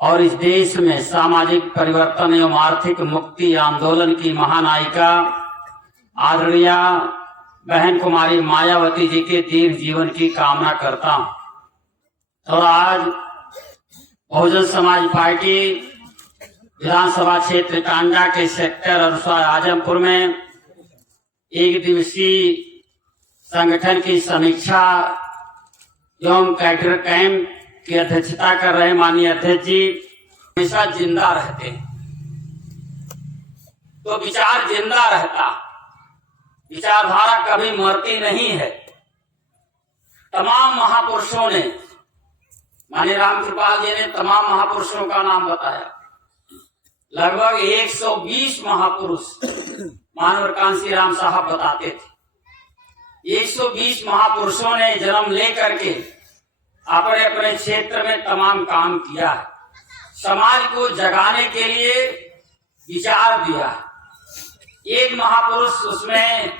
और इस देश में सामाजिक परिवर्तन एवं आर्थिक मुक्ति आंदोलन की महानायिका आदरणीय बहन कुमारी मायावती जी के दीर्घ जीवन की कामना करता हूं। और आज बहुजन समाज पार्टी विधानसभा क्षेत्र टांडा के सेक्टर अनुसार आजमपुर में एक दिवसीय संगठन की समीक्षा एवं कैडर कैंप की अध्यक्षता कर रहे माननीय अध्यक्ष जी हमेशा जिंदा रहते हैं, तो विचार जिंदा रहता, विचारधारा कभी मरती नहीं है। तमाम महापुरुषों ने, माननीय रामकृपाल जी ने तमाम महापुरुषों का नाम बताया। लगभग 120 महापुरुष मानवर कांसी राम साहब बताते थे। 120 महापुरुषों ने जन्म लेकर के अपने अपने क्षेत्र में तमाम काम किया है, समाज को जगाने के लिए विचार दिया है। एक महापुरुष उसमें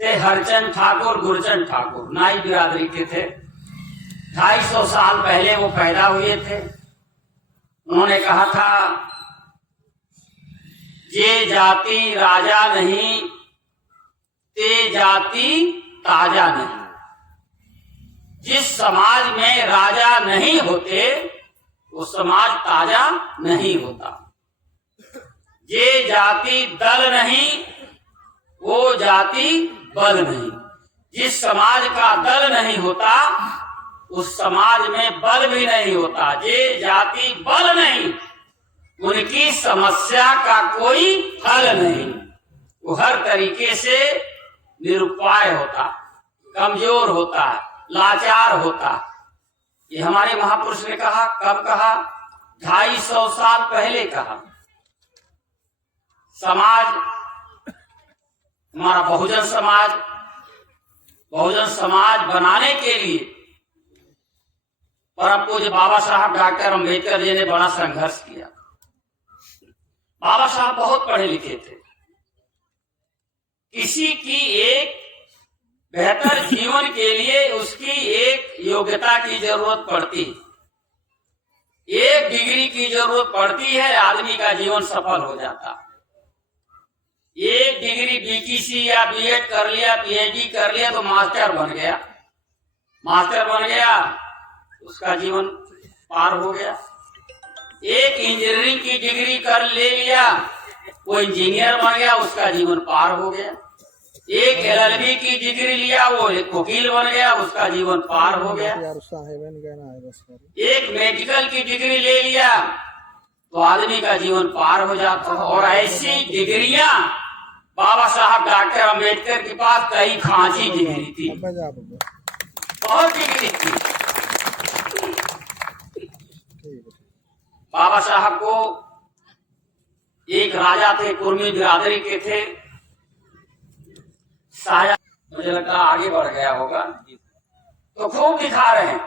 थे हरचंद ठाकुर, गुरचंद ठाकुर, नाई बिरादरी के थे। 250 साल पहले वो पैदा हुए थे। उन्होंने कहा था, ये जाति राजा नहीं, ते जाति ताजा नहीं। जिस समाज में राजा नहीं होते वो समाज ताजा नहीं होता। ये जाति दल नहीं, वो जाति बल नहीं। जिस समाज का दल नहीं होता उस समाज में बल भी नहीं होता। ये जाति बल नहीं, उनकी समस्या का कोई हल नहीं। वो हर तरीके से निरुपाय होता, कमजोर होता, लाचार होता। ये हमारे महापुरुष ने कहा। कब कहा? 250 साल पहले कहा। समाज हमारा बहुजन समाज बनाने के लिए परम पूज्य बाबा साहब डॉक्टर अम्बेडकर जी ने बड़ा संघर्ष किया। बाबा साहब बहुत पढ़े लिखे थे। किसी की एक बेहतर जीवन के लिए उसकी एक योग्यता की जरूरत पड़ती है, एक डिग्री की जरूरत पड़ती है, आदमी का जीवन सफल हो जाता। एक डिग्री बीटीसी या बीएड कर लिया, पीएचडी कर लिया तो मास्टर बन गया, उसका जीवन पार हो गया। एक इंजीनियरिंग की डिग्री कर ले लिया, वो इंजीनियर बन गया, उसका जीवन पार हो गया। एक एलएलबी की डिग्री लिया, वो एक वकील बन गया, उसका जीवन पार हो गया। एक मेडिकल की डिग्री ले लिया तो आदमी का जीवन पार हो जाता। और ऐसी डिग्रियां बाबा साहब डॉक्टर अम्बेडकर के पास कई खांची डिग्री थी, बहुत डिग्री थी। बाबा साहब को एक राजा थे, कुर्मी बिरादरी के थे, शायद मुझे लगता आगे बढ़ गया होगा, तो खूब दिखा रहे हैं।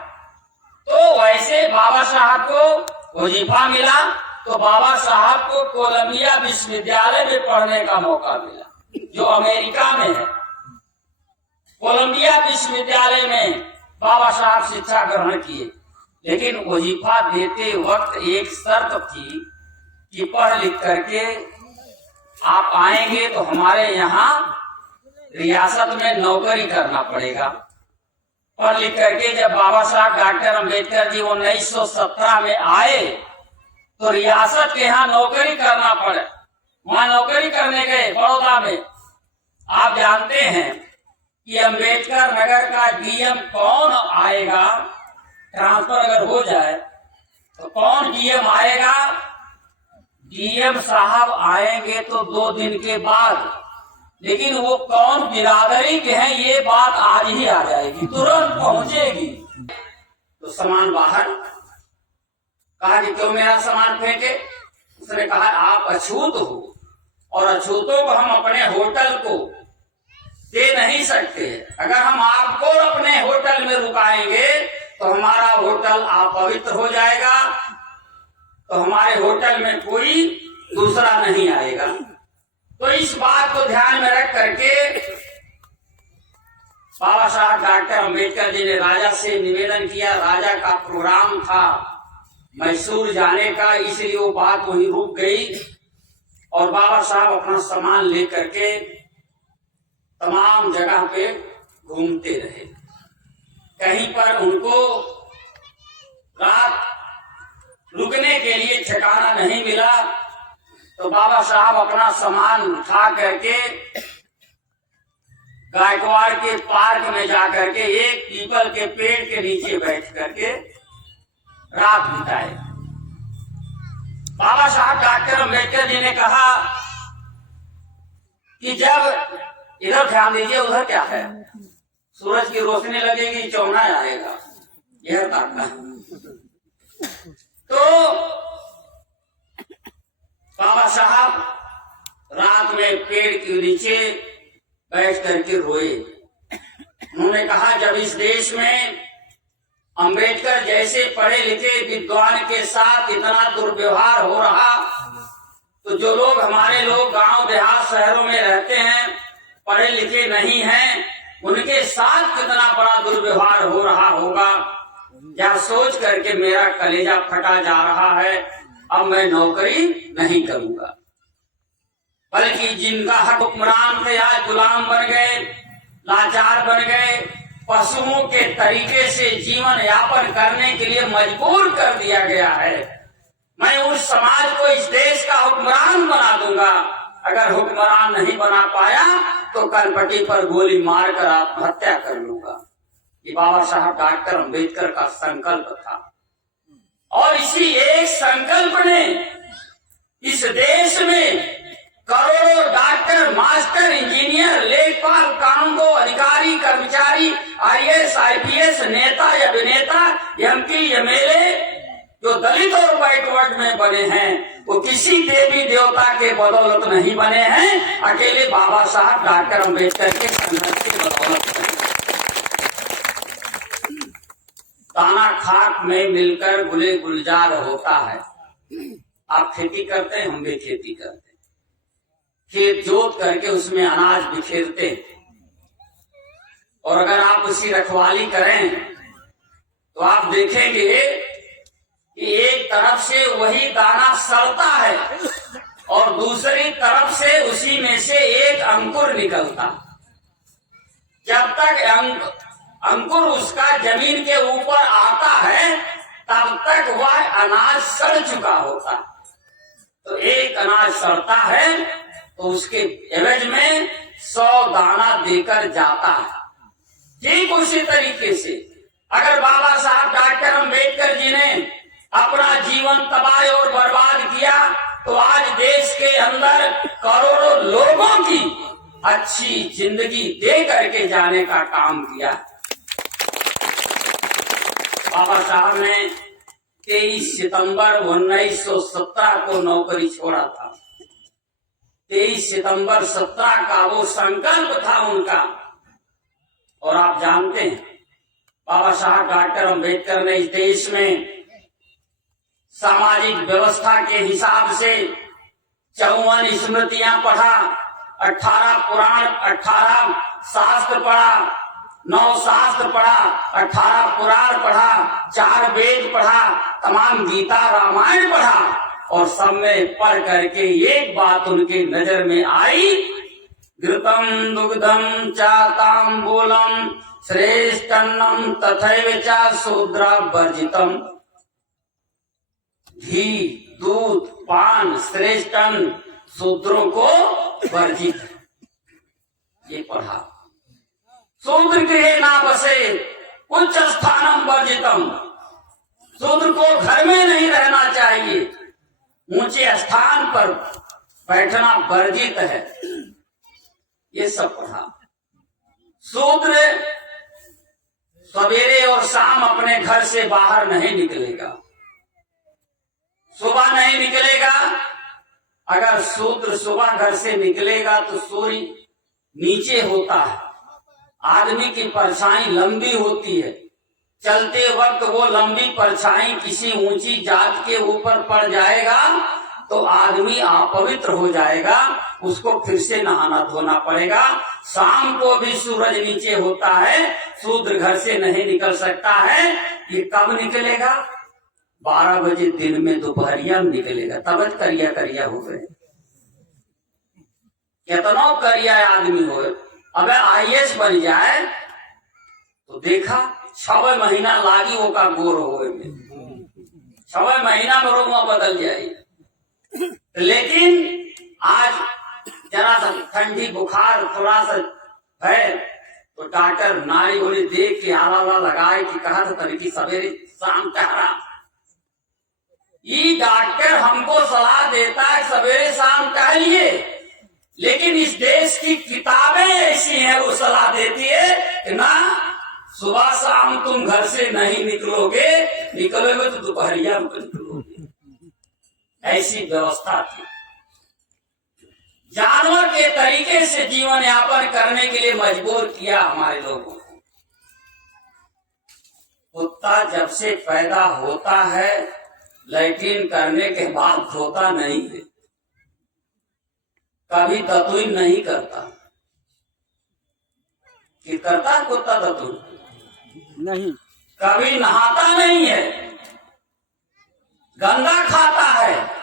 तो वैसे बाबा साहब को वजीफा मिला तो बाबा साहब को कोलंबिया विश्वविद्यालय में पढ़ने का मौका मिला, जो अमेरिका में है। कोलंबिया विश्वविद्यालय में बाबा साहब शिक्षा ग्रहण किए, लेकिन वजीफा देते वक्त एक शर्त थी कि पढ़ लिख करके आप आएंगे तो हमारे यहाँ रियासत में नौकरी करना पड़ेगा। पढ़ लिख करके जब बाबा साहब डॉक्टर अम्बेडकर जी 1917 में आए तो रियासत के यहाँ नौकरी करना पड़े। वहां नौकरी करने गए बड़ौदा में। आप जानते हैं कि अम्बेडकर नगर का डीएम कौन आएगा, ट्रांसफर अगर हो जाए तो कौन डीएम आएगा? डीएम साहब आएंगे तो 2 दिन के बाद, लेकिन वो कौन बिरादरी के हैं ये बात आज ही आ जाएगी, तुरंत पहुंचेगी। तो सामान बाहर, कहा कि क्यों मेरा सामान फेंके? उसने कहा आप अछूत हो और अछूतों को हम अपने होटल को दे नहीं सकते। अगर हम आपको अपने होटल में रुकाएंगे तो हमारा होटल अपवित्र हो जाएगा, तो हमारे होटल में कोई दूसरा नहीं आएगा। तो इस बात को ध्यान में रख करके बाबा साहब डॉक्टर अम्बेडकर जी ने राजा से निवेदन किया। राजा का प्रोग्राम था मैसूर जाने का, इसलिए वो बात वहीं रुक गई और बाबा साहब अपना सामान लेकर के तमाम जगह पे घूमते रहे। कहीं पर उनको रात रुकने के लिए ठिकाना नहीं मिला तो बाबा साहब अपना सामान उठा करके गायकवाड़ के पार्क में जाकर के एक पीपल के पेड़ के नीचे बैठ करके रात बिताए। बाबा साहब डॉक्टर अम्बेडकर जी ने कहा कि जब इधर ध्यान दीजिए, उधर क्या है, सूरज की रोशनी लगेगी, चौना आएगा, यह ताका। तो बाबा साहब रात में पेड़ के नीचे बैठ करके रोए। उन्होंने कहा जब इस देश में अंबेडकर जैसे पढ़े लिखे विद्वान के साथ इतना दुर्व्यवहार हो रहा, तो जो लोग हमारे लोग गांव देहात शहरों में रहते हैं, पढ़े लिखे नहीं हैं, उनके साथ कितना बड़ा दुर्व्यवहार हो रहा होगा, यह सोच करके मेरा कलेजा फटा जा रहा है। अब मैं नौकरी नहीं करूंगा, बल्कि जिनका हक हुक्मरान थे आज गुलाम बन गए, लाचार बन गए, पशुओं के तरीके से जीवन यापन करने के लिए मजबूर कर दिया गया है। मैं उस समाज को इस देश का हुक्मरान बना दूंगा। अगर हुक्मरान नहीं बना पाया तो कनपटी पर गोली मारकर आत्महत्या कर लूंगा। ये बाबा साहब डॉक्टर अम्बेडकर का संकल्प था और इसी एक संकल्प ने इस देश में करोड़ों डॉक्टर, मास्टर, इंजीनियर, लेखपाल, कानूनगो, अधिकारी, कर्मचारी, IAS, IPS, नेता या अभिनेता, MP, MLA जो दलित और बैकवर्ड में बने हैं, वो किसी देवी देवता के बदौलत नहीं बने हैं, अकेले बाबा साहब डॉक्टर अम्बेडकर के संघर्ष के बदौलत बने। दाना खाक में मिलकर गुले गुलजार होता है। आप खेती करते हैं, हम भी खेती करते हैं। खेत जोत करके उसमें अनाज बिखेरते हैं और अगर आप उसकी रखवाली करें तो आप देखेंगे कि एक तरफ से वही दाना सड़ता है और दूसरी तरफ से उसी में से एक अंकुर निकलता। जब तक अंकुर उसका जमीन के ऊपर आता है तब तक वह अनाज सड़ चुका होता। तो एक अनाज सड़ता है तो उसके एवज में 100 दाना देकर जाता है। ठीक उसी तरीके से अगर बाबा साहब डॉक्टर अम्बेडकर जी ने अपना जीवन तबाह और बर्बाद किया तो आज देश के अंदर करोड़ों लोगों की अच्छी जिंदगी दे करके जाने का काम किया। बाबा साहब ने 23 सितंबर 1917 को नौकरी छोड़ा था। 23 सितंबर 17 का वो संकल्प था उनका। और आप जानते हैं बाबा साहब डॉक्टर अम्बेडकर ने इस देश में सामाजिक व्यवस्था के हिसाब से 54 स्मृतियां पढ़ा, 18 पुराण, 18 शास्त्र पढ़ा, 9 शास्त्र पढ़ा, 18 पुराण पढ़ा, 4 वेद पढ़ा, तमाम गीता रामायण पढ़ा और सब में पढ़ करके एक बात उनके नजर में आई, घृतम दुग्धम च तांबूलम श्रेष्ठन्नम तथैव च शूद्र वर्जितम। घी, दूध, पान श्रेष्ठन, शूद्रों को वर्जित। ये पढ़ा। शूद्र गृहे ना बसे उच्च स्थानम वर्जितम। शूद्र को घर में नहीं रहना चाहिए, ऊंचे स्थान पर बैठना वर्जित है। ये सब पढ़ा। शूद्र सवेरे और शाम अपने घर से बाहर नहीं निकलेगा, सुबह नहीं निकलेगा। अगर शूद्र सुबह घर से निकलेगा तो सूर्य नीचे होता है, आदमी की परछाई लंबी होती है, चलते वक्त वो लंबी परछाई किसी ऊंची जात के ऊपर पड़ जाएगा तो आदमी अपवित्र हो जाएगा, उसको फिर से नहाना धोना पड़ेगा। शाम को भी सूरज नीचे होता है, शूद्र घर से नहीं निकल सकता है। ये कब निकलेगा? 12 बजे दिन में दोपहरिया में निकलेगा, तब करिया करिया हो गए। कितना करिया आदमी हो, अब IAS बन जाए तो देखा 6 महीना लागी वो का गोर हो में, 6 महीना में रोगवा बदल जाए। लेकिन आज जरा सा ठंडी बुखार थोड़ा सा है तो डॉक्टर नारी होने देख के आला लगाए कि कहा था तनिकी सवेरे शाम टहरा। ये डॉक्टर हमको सलाह देता है सवेरे शाम टहलिए, लेकिन इस देश की किताबें ऐसी हैं वो सलाह देती है कि ना सुबह शाम तुम घर से नहीं निकलोगे तो दोपहरिया में निकलोगे। ऐसी व्यवस्था थी। जानवर के तरीके से जीवन यापन करने के लिए मजबूर किया हमारे लोगों को। कुत्ता जब से पैदा होता है लैट्रिन करने के बाद धोता नहीं है, कभी दतुईन नहीं करता। कि करता है कुत्ता दतुईन? नहीं। कभी नहाता नहीं है, गंदा खाता है।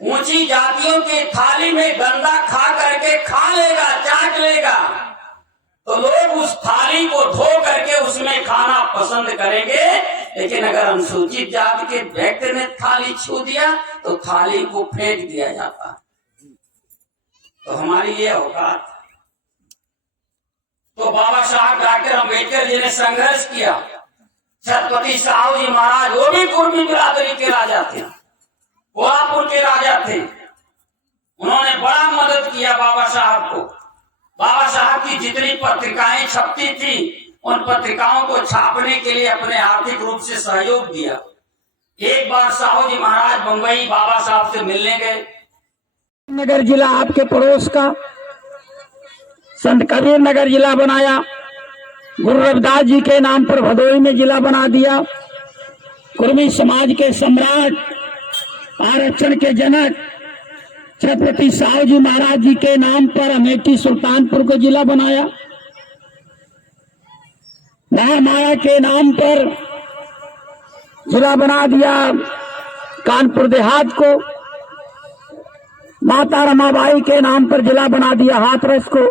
ऊंची जातियों की थाली में गंदा खा करके खा लेगा, चाट लेगा, तो लोग उस थाली को धो करके उसमें खाना पसंद करेंगे। लेकिन अगर अनुसूचित जाति के व्यक्ति ने थाली छू दिया तो थाली को फेंक दिया जाता है। तो हमारी ये औकात। तो बाबा साहब डॉक्टर अम्बेडकर जी ने संघर्ष किया। छत्रपति साहू जी महाराज वो भी कुर्मी बिरादरी के राजा थे, कोल्हापुर के राजा थे। उन्होंने बड़ा मदद किया बाबा साहब को। बाबा साहब की जितनी पत्रिकाएं छपती थी उन पत्रिकाओं को छापने के लिए अपने आर्थिक रूप से सहयोग दिया। एक बार साहू जी महाराज मुंबई बाबा साहब से मिलने गए। नगर जिला आपके पड़ोस का संत कबीर नगर जिला बनाया, गुरु रविदास जी के नाम पर भदोही में जिला बना दिया। कुर्मी समाज के सम्राट आरक्षण के जनक छत्रपति साहू जी महाराज जी के नाम पर अमेठी सुल्तानपुर को जिला बनाया। महामाया के नाम पर जिला बना दिया कानपुर देहात को। माता रमाबाई के नाम पर जिला बना दिया हाथरस को।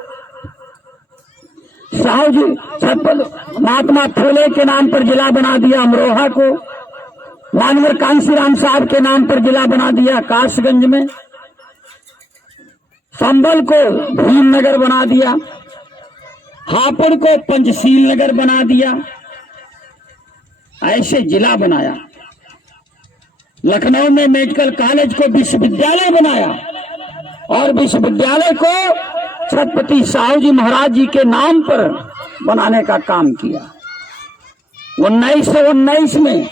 साहू जी महात्मा फूले के नाम पर जिला बना दिया अमरोहा को। मानवर कांसीराम साहब के नाम पर जिला बना दिया कासगंज में। संभल को भीमनगर बना दिया, हापुड़ को पंचशील नगर बना दिया। ऐसे जिला बनाया। लखनऊ में मेडिकल कॉलेज को विश्वविद्यालय बनाया और विश्वविद्यालय को छत्रपति साहू जी महाराज जी के नाम पर बनाने का काम किया। 1919 में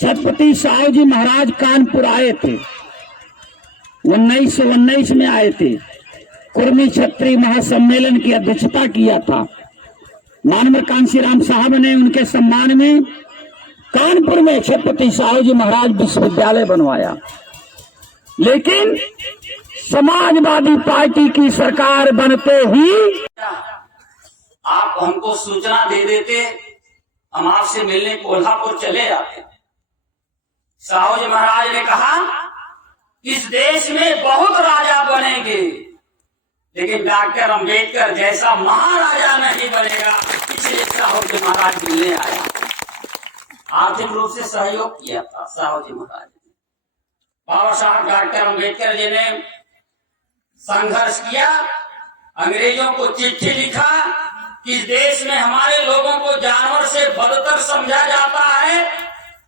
छत्रपति साहू जी महाराज कानपुर आए थे। 1919 में आए थे। कुर्मी क्षत्रिय महासम्मेलन की अध्यक्षता किया था। मानवर कांसीराम साहब ने उनके सम्मान में कानपुर में छत्रपति साहू जी महाराज विश्वविद्यालय बनवाया। लेकिन समाजवादी पार्टी की सरकार बनते ही आप हमको सूचना दे देते, हम आपसे मिलने कोल्हापुर चले जाते। साहू जी महाराज ने कहा इस देश में बहुत राजा बनेंगे, लेकिन डॉक्टर अम्बेडकर जैसा महाराजा नहीं बनेगा, इसलिए साहू जी महाराज मिलने आया। आर्थिक रूप से सहयोग किया था साहू जी महाराज ने। बाबा साहब डॉक्टर अम्बेडकर जी ने संघर्ष किया, अंग्रेजों को चिट्ठी लिखा कि इस देश में हमारे लोगों को जानवर से बदतर समझा जाता है,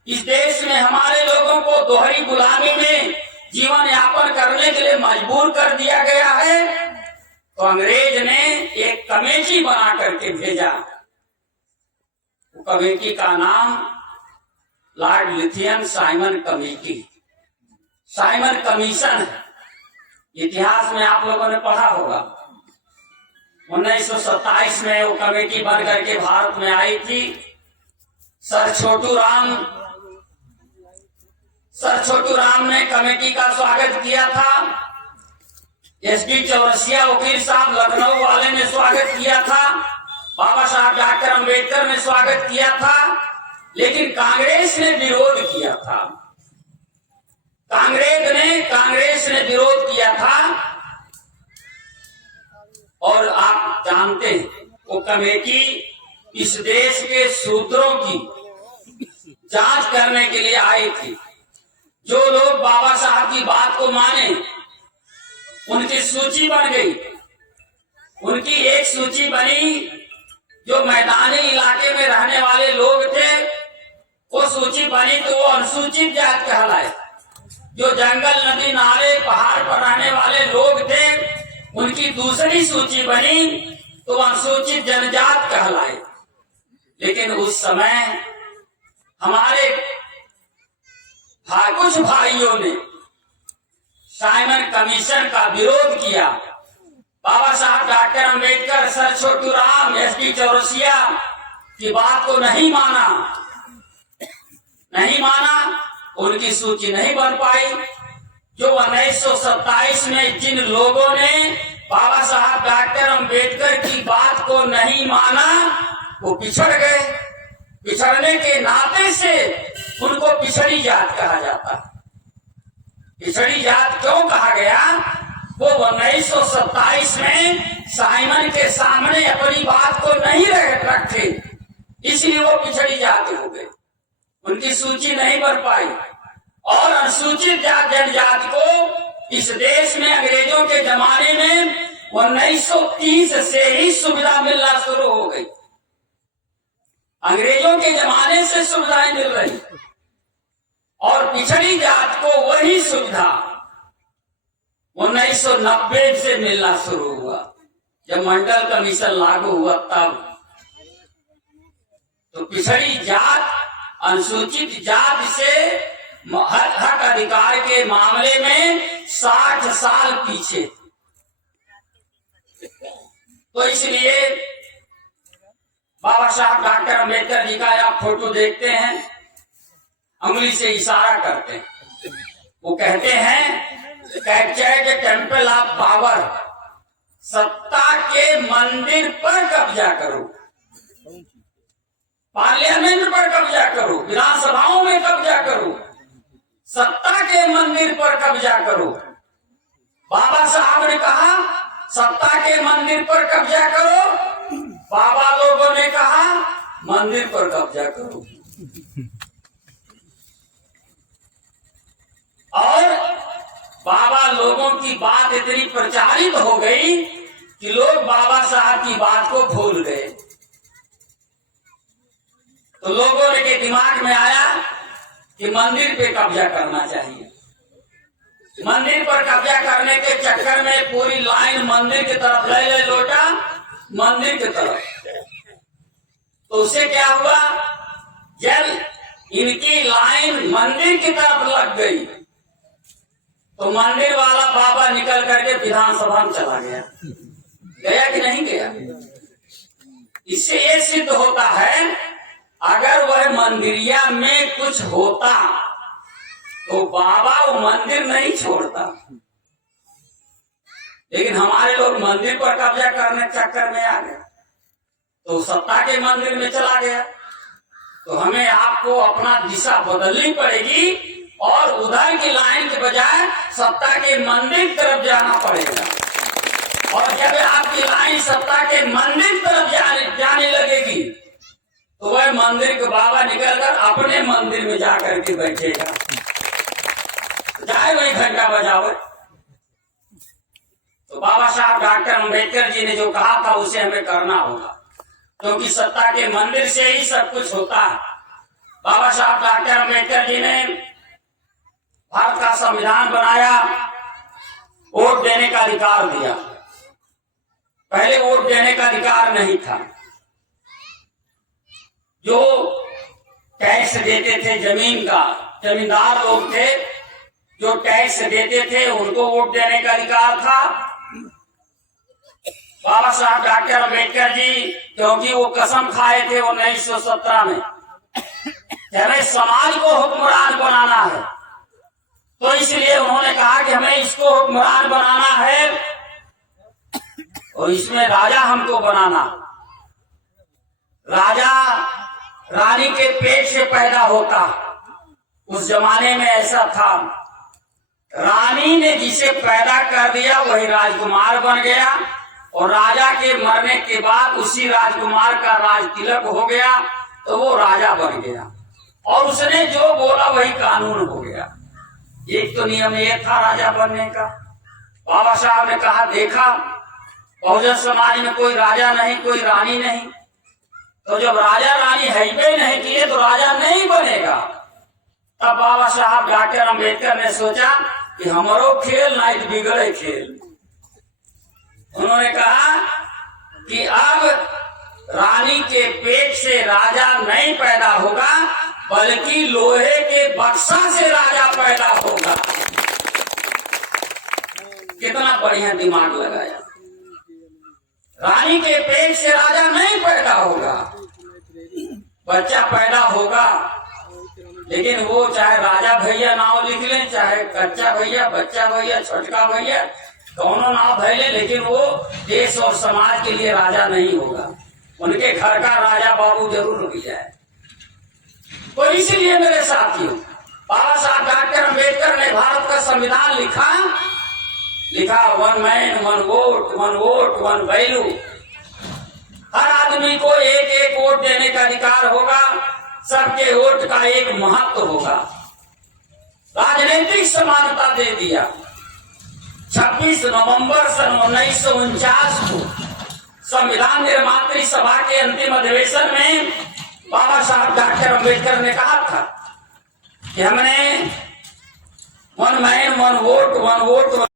इस देश में हमारे लोगों को दोहरी गुलामी में जीवन यापन करने के लिए मजबूर कर दिया गया है। तो अंग्रेज ने एक कमेटी बना करके भेजा। वो कमेटी का नाम Lord lithium Simon committee, Simon commission है। इतिहास में आप लोगों ने पढ़ा होगा। 1927 में वो कमेटी बन करके भारत में आई थी। सर छोटू राम ने कमेटी का स्वागत किया था। SD चौरसिया वकील साहब लखनऊ वाले ने स्वागत किया था। बाबा साहब डॉक्टर अम्बेडकर ने स्वागत किया था। लेकिन कांग्रेस ने विरोध किया था। कांग्रेस ने विरोध किया था। और आप जानते हैं वो कमेटी इस देश के शूद्रों की जांच करने के लिए आई थी। जो लोग बाबा साहब की बात को माने उनकी सूची बन गई। उनकी एक सूची बनी। जो मैदानी इलाके में रहने वाले लोग थे वो सूची बनी तो वो अनुसूचित जात कहलाए। जो जंगल, नदी, नाले, पहाड़ पर रहने वाले लोग थे उनकी दूसरी सूची बनी तो अनुसूचित जनजात कहलाए। लेकिन उस समय हमारे कुछ भाइयों ने साइमन कमीशन का विरोध किया। बाबा साहब doctor Ambedkar, sir Chhotu Ram, SD Chaurasia की बात को नहीं माना। उनकी सूची नहीं बन पाई। जो 1927 में जिन लोगों ने बाबा साहब डॉक्टर अंबेडकर की बात को नहीं माना वो पिछड़ गए। पिछड़ने के नाते से उनको पिछड़ी जात कहा जाता है। पिछड़ी जात क्यों कहा गया? वो 1927 में साइमन के सामने अपनी बात को नहीं रखे, इसलिए वो पिछड़ी जात हो गए। उनकी सूची नहीं बन पाई। और अनुसूचित जात जनजाति को इस देश में अंग्रेजों के जमाने में 1930 से ही सुविधा मिलना शुरू हो गई। अंग्रेजों के जमाने से सुविधाएं मिल रही और पिछड़ी जात को वही सुविधा 1990 से मिलना शुरू हुआ। जब मंडल कमीशन लागू हुआ तब तो पिछड़ी जात अनुसूचित जात से हक अधिकार के मामले में 60 साल पीछे। तो इसलिए बाबा साहब डॉक्टर अंबेडकर जी का आप फोटो देखते हैं, उंगली से इशारा करते हैं। वो कहते हैं capture the temple of power, सत्ता के मंदिर पर कब्जा करो, पार्लियामेंट पर कब्जा करो, विधानसभाओं में कब्जा करो, सत्ता के मंदिर पर कब्जा करो। बाबा साहब ने कहा सत्ता के मंदिर पर कब्जा करो, बाबा लोगों ने कहा मंदिर पर कब्जा करो। और बाबा लोगों की बात इतनी प्रचारित हो गई कि लोग बाबा साहब की बात को भूल गए। तो लोगों के दिमाग में आया कि मंदिर पे कब्जा करना चाहिए। मंदिर पर कब्जा करने के चक्कर में पूरी लाइन मंदिर की तरफ ले लौटा, मंदिर की तरफ। तो उससे क्या हुआ? जब इनकी लाइन मंदिर की तरफ लग गई तो मंदिर वाला बाबा निकल करके विधानसभा में चला गया। गया कि नहीं गया? इससे ये सिद्ध होता है अगर वह मंदिरिया में कुछ होता तो बाबा वो मंदिर नहीं छोड़ता। लेकिन हमारे लोग मंदिर पर कब्जा करने के चक्कर में आ गए तो सत्ता के मंदिर में चला गया। तो हमें आपको अपना दिशा बदलनी पड़ेगी और उधर की लाइन के बजाय सत्ता के मंदिर की तरफ जाना पड़ेगा। और जब आपकी लाइन सत्ता के मंदिर की तरफ जाने लगेगी तो वह मंदिर के बाबा निकलकर अपने मंदिर में जाकर के बैठेगा, जाए वही घंटा बजाओ। तो बाबा साहब डॉक्टर अंबेडकर जी ने जो कहा था उसे हमें करना होगा, क्योंकि सत्ता के मंदिर से ही सब कुछ होता है। बाबा साहब डॉक्टर अंबेडकर जी ने भारत का संविधान बनाया, वोट देने का अधिकार दिया। पहले वोट देने का अधिकार नहीं था। जो टैक्स देते थे जमीन का, जमींदार लोग थे जो टैक्स देते थे उनको वोट देने का अधिकार था। बाबा साहब डॉक्टर अंबेडकर जी क्योंकि वो कसम खाए थे 1917 में कि हमें समाज को हुक्मरान बनाना है, तो इसलिए उन्होंने कहा कि हमें इसको हुक्मरान बनाना है और इसमें राजा हमको बनाना। राजा रानी के पेट से पैदा होता। उस जमाने में ऐसा था, रानी ने जिसे पैदा कर दिया वही राजकुमार बन गया, और राजा के मरने के बाद उसी राजकुमार का राज तिलक हो गया तो वो राजा बन गया, और उसने जो बोला वही कानून हो गया। एक तो नियम ये था राजा बनने का। बाबा साहब ने कहा, देखा बहुजन समाज में कोई राजा नहीं, कोई रानी नहीं, तो जब राजा रानी है ही नहीं किए तो राजा नहीं बनेगा। तब बाबा साहब डॉक्टर अम्बेडकर ने सोचा कि हमारो खेल नहीं तो बिगड़े खेल। उन्होंने कहा कि अब रानी के पेट से राजा नहीं पैदा होगा, बल्कि लोहे के बक्सा से राजा पैदा होगा। कितना बढ़िया दिमाग लगाया। रानी के पेट से राजा नहीं पैदा होगा, बच्चा पैदा होगा, लेकिन वो चाहे राजा भैया नाम लिख लें, चाहे कच्चा भैया, बच्चा भैया, छोटका भैया, दोनों नाम भैले, लेकिन वो देश और समाज के लिए राजा नहीं होगा। उनके घर का राजा बाबू जरूर रुक जाए। तो इसीलिए मेरे साथियों, बाबा साहब डॉक्टर अम्बेडकर ने भारत का संविधान लिखा 1 मैन 1 वोट 1 वोट 1 वैल्यू। हर आदमी को एक वोट देने का अधिकार होगा, सबके वोट का एक महत्व होगा। राजनीतिक समानता दे दिया। 26 नवंबर सन 1949 को संविधान निर्मात्री सभा के अंतिम अधिवेशन में बाबा साहब डॉक्टर अम्बेडकर ने कहा था कि हमने 1 मैन 1 वोट 1 वोट